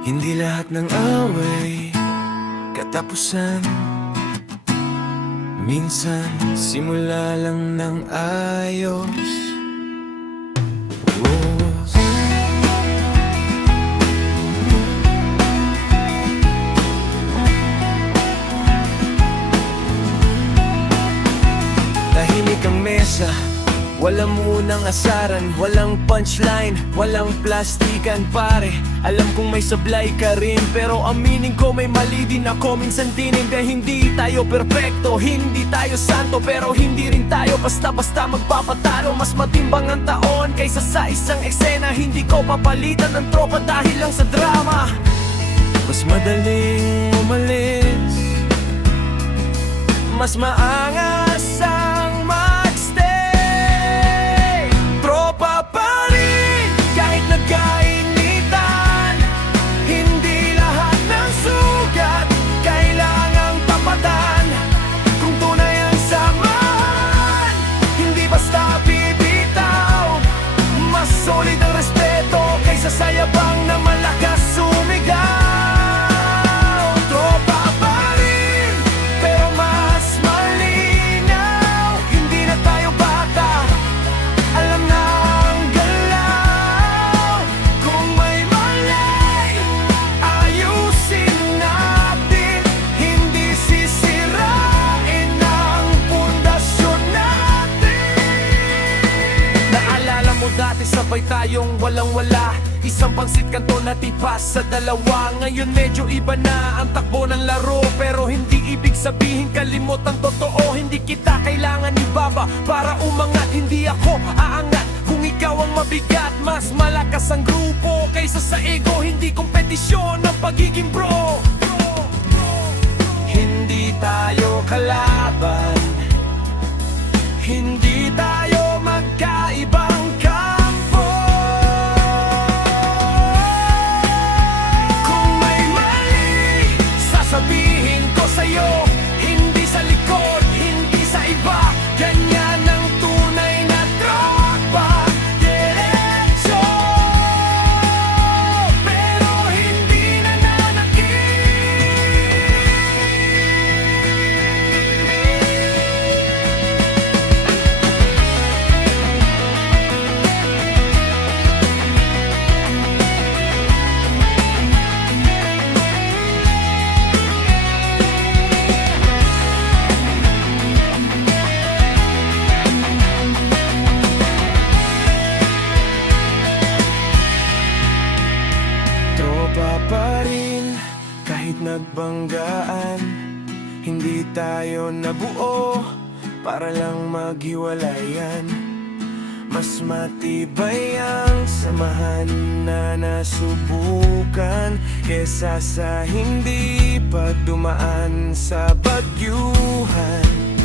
Hindi lahat ng away katapusan. Minsan simula lang ng ayos. Tahimik ang mesa, walang munang asaran, walang punchline, walang plastikan pare. Alam kong may sablay ka rin, pero aminin ko may mali din ako minsan din. Hindi tayo perpekto, hindi tayo santo, pero hindi rin tayo basta-basta magpapatalo. Mas matimbang ang taon kaysa sa isang eksena. Hindi ko papalitan ng tropa dahil lang sa drama. Mas madaling umalis, mas maangas ang magstay. Tropa pa rin kahit nagkainitan. Hindi lahat ng sugat kailangang tapatan. Kung tunay ang samahan, hindi basta bibitaw. Mas solid ang respeto kaysa sa yabang na malakas sumigaw. Dati sabay tayong walang-wala, isang pangsit kanto na tipas sa dalawa. Ngayon medyo iba na ang takbo ng laro, pero hindi ibig sabihin kalimot ang totoo. Hindi kita kailangan ibaba para umangat. Hindi ako aangat kung ikaw ang mabigat. Mas malakas ang grupo kaysa sa ego. Hindi kompetisyon ang pagiging bro. Hindi tayo kalaban, hindi tayo magkaibang kampo. Kung may mali, sasabihin ko sa'yo. Hindi sa likod, hindi sa iba. Ganyan ang tunay na tropa. Diretso, pero hindi nananakit. Tropa pa rin kahit nagbanggaan. Hindi tayo nabuo para lang maghiwalayan. Mas matibay ang samahan na nasubukan kesa sa hindi pa dumaan sa bagyuhan.